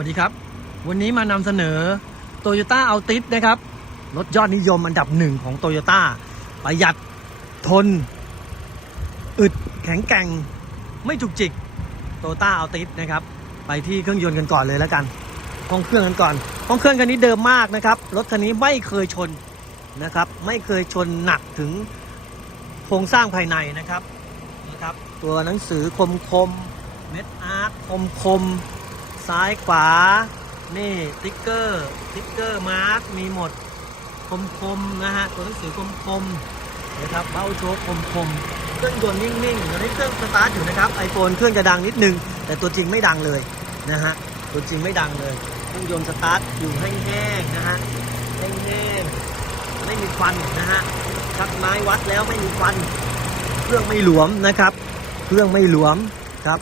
วัสดีครับ วันนี้มานำเสนอ Toyota a l t i s นะครับ รถยอดนิยมอันดับหนึ่งของ Toyota ประหยัดทน อึดแข็งแกร่ง ไม่จุกจิก Toyota a l t i s นะครับ ไปที่เครื่องยนต์กันก่อนเลยแล้วกัน ห้องเครื่องกันก่อน ห้องเครื่องคันนี้เดิมมากนะครับ รถคันนี้ไม่เคยชนนะครับ ไม่เคยชนหนักถึงโครงสร้างภายในนะครับนะครับ ตัวหนังสือคมคมเม็ดอาร์ตคมคม ซ้ายขวา นี่ติ๊กเกอร์ติ๊กเกอร์มาร์กมีหมดคมคมๆนะฮะตัวหนังสือคมคมๆนะครับเบ้าโชคคมคมๆเครื่องยนต์นิ่งๆตอนนี้เครื่องสตาร์ทอยู่นะครับไอโฟนเครื่องจะดังนิดนึง แต่ตัวจริงไม่ดังเลยนะฮะตัวจริงไม่ดังเลยเครื่องยนต์สตาร์ทอยู่แห้งๆนะฮะแห้งๆไม่มีควันนะฮะชักไม้วัดแล้วไม่มีควันเครื่องไม่หลวมนะครับ เครื่องไม่หลวมครับ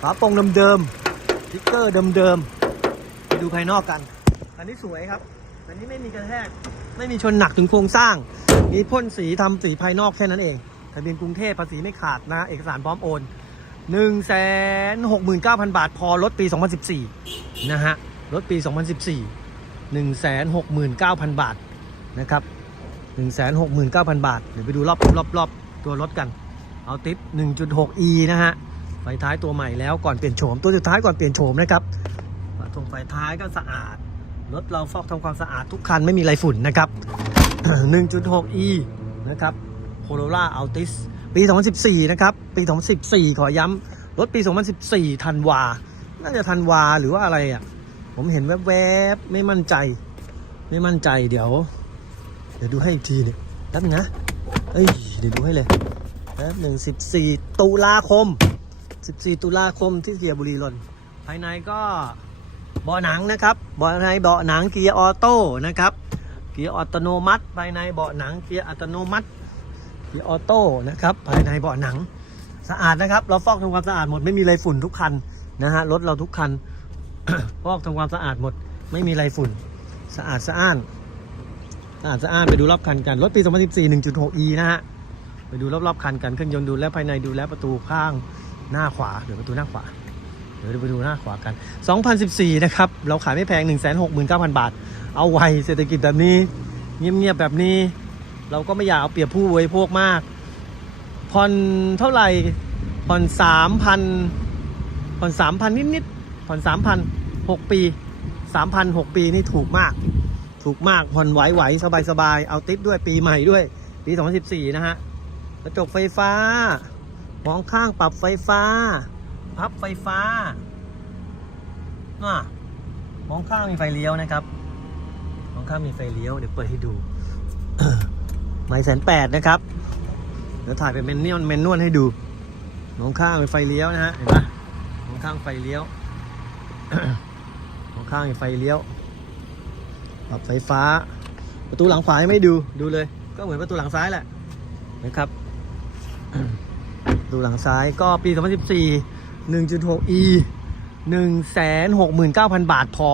ฝาโปรงเดิมๆ ติ๊กเกอร์เดิมๆไปดูภายนอกกันอันนี้สวยครับ อันนี้ไม่มีกระแทก ไม่มีชนหนักถึงโครงสร้าง มีพ่นสีทำสีภายนอกแค่นั้นเองทะเบียนกรุงเทพภาษีไม่ขาดนะ เอกสารพร้อมโอน1 6 9 0 0 0 บาท พอรถปี 2014 นะฮะ รถปี 2014 169,000 บาทนะครับ 169,000 บาท เดี๋ยวไปดูรอบรอบรอบตัวรถกัน เอาติป 1.6e นะฮะ ฟท้ายตัวใหม่แล้วก่อนเปลี่ยนโฉมตัวสุดท้ายก่อนเปลี่ยนโฉมนะครับฝาทงไฟท้ายก็สะอาดรถเราฟอกทำความสะอาดทุกคันไม่มีไรฝุ่นนะครับ 1.6e นะครับ Corolla Altis ปี 2014 นะครับ ปี 2014 ขอย้ำรถปี 2014 ธันวา น่าจะธันวาหรือว่าอะไรอะ ผมเห็นแวบๆ ไม่มั่นใจ ไม่มั่นใจเดี๋ยว เดี๋ยวดูให้อีกทีเนี่ยแป๊บนึงนะเอ้ย เดี๋ยวดูให้เลยแป๊บหนึ่งสิบสี่ตุลาคม 14 ตุลาคมที่เกียร์บุรีรนภายในก็เบาะหนังนะครับเบาะในเบาะหนังเกียร์ออโต้นะครับเกียร์อัตโนมัติ ภายในเบาะหนังเกียร์อัตโนมัติเกียร์ออโต้นะครับภายในเบาะหนังสะอาดนะครับ เราฟอกทำความสะอาดหมดไม่มีไรฝุ่นทุกคันนะฮะรถเราทุกคันฟอกทำความสะอาดหมด ไม่มีไรฝุ่น สะอาดสะอ้านสะอาดสะอ้านไปดูรอบคันกันรถปี 2014 1.6e นะฮะไปดูรอบๆคันกันเครื่องยนต์ดูแลภายในดูแลประตูข้าง หน้าขวาเดี๋ยวประตูหน้าขวาเดี๋ยวไปดูหน้าขวากัน 2014 นะครับ เราขายไม่แพง 169,000 บาท เอาไวเศรษฐกิจแบบนี้ เงียบๆแบบนี้ เราก็ไม่อยากเอาเปรียบผู้บริโภคมาก ผ่อนเท่าไหร่ผ่อน 3,000 ผ่อน 3,000 นิดๆ ผ่อน 3,000 6 ปี 3,000 6 ปีนี่ถูกมาก ถูกมาก ผ่อนไหวๆ สบายๆ เอาติปด้วยปีใหม่ด้วย ปี 2014 นะฮะ กระจกไฟฟ้า มองข้างปรับไฟฟ้า พับไฟฟ้าน่ะมองข้างมีไฟเลี้ยวนะครับ มองข้างมีไฟเลี้ยว เดี๋ยวเปิดให้ดูไม่แสนแปดนะครับ เดี๋ยวถ่ายเป็นเมนนวลเมนนวลให้ดู มองข้างมีไฟเลี้ยวนะฮะ เห็นปะมองข้างไฟเลี้ยว มองข้างมีไฟเลี้ยว ปรับไฟฟ้า ประตูหลังขวาไม่ดู ดูเลย ก็เหมือนประตูหลังซ้ายแหละนะครับ ดูหลังซ้ายก็ปี 2014 1.6e 169,000 บาทพอ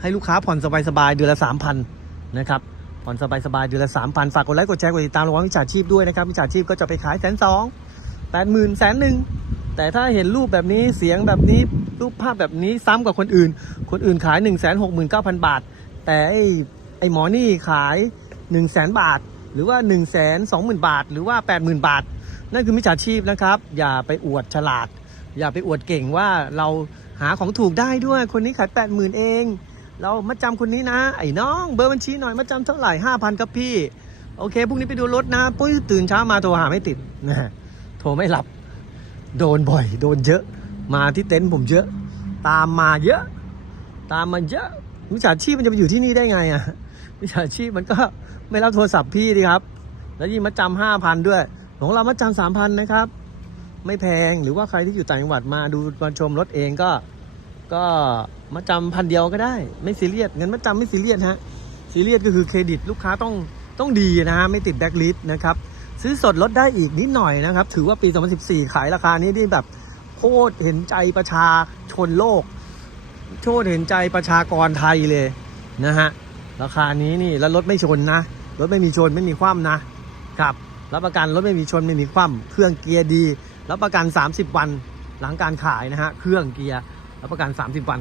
ให้ลูกค้าผ่อนสบายๆเดือนละ 3,000 นะครับ ผ่อนสบายๆเดือนละ 3,000 ฝากกดไลค์กดแชร์กดติดตามระวังวิชาชีพด้วยนะครับวิชาชีพก็จะไปขายแสนสองแปดหมื่นแสนหนึ่งแต่ถ้าเห็นรูปแบบนี้เสียงแบบนี้รูปภาพแบบนี้ซ้ำกับคนอื่น คนอื่นขาย 169,000 บาท แต่ไอ้ไอ้หมอนี่ขาย 1 0 0 0 0แบาท หรือว่า 1 2 0 0 0 0 บาท หรือว่า 80,000 บาท นั่นคือมิจฉาชีพนะครับ อย่าไปอวดฉลาด อย่าไปอวดเก่งว่าเราหาของถูกได้ด้วยคนนี้ขาย80,000เอง เรามาจำคนนี้นะ ไอ้น้องเบอร์บัญชีหน่อยมาจำเท่าไหร่5,000ครับพี่ โอเคพรุ่งนี้ไปดูรถนะปุ้ยตื่นเช้ามาโทรหาไม่ติดนะโทรไม่หลับ โดนบ่อย โดนเยอะ มาที่เต็นท์ผมเยอะ ตามมาเยอะ ตามมาเยอะมิจฉาชีพมันจะไปอยู่ที่นี่ได้ไงอะมิจฉาชีพมันก็ไม่รับโทรศัพท์พี่ดีครับ แล้วยิ่งมาจำห้าพันด้วย ของเรามาจำสามพันนะครับ ไม่แพงหรือว่าใครที่อยู่ต่างจังหวัดมาดูมาชมรถเองก็ ก็มาจำพันเดียวก็ได้ ไม่ซีเรียสเงินมาจำไม่ซีเรียสฮะซีเรียสก็คือเครดิตลูกค้าต้องต้องดีนะฮะไม่ติดแบ็กลิสต์นะครับซื้อสดลดได้อีกนิดหน่อยนะครับ ถือว่าปี 2014 ขายราคานี้ที่แบบโคตรเห็นใจประชาชนโลก โคตรเห็นใจประชากรไทยเลยนะฮะ ราคานี้นี่แล้วรถไม่ชนนะ รถไม่มีชนไม่มีคว่ำนะครับ รับประกันรถไม่มีชนไม่มีคว่ำเครื่องเกียร์ดี รับประกัน 30 วัน หลังการขายนะฮะ เครื่องเกียร์รับประกัน 30 วัน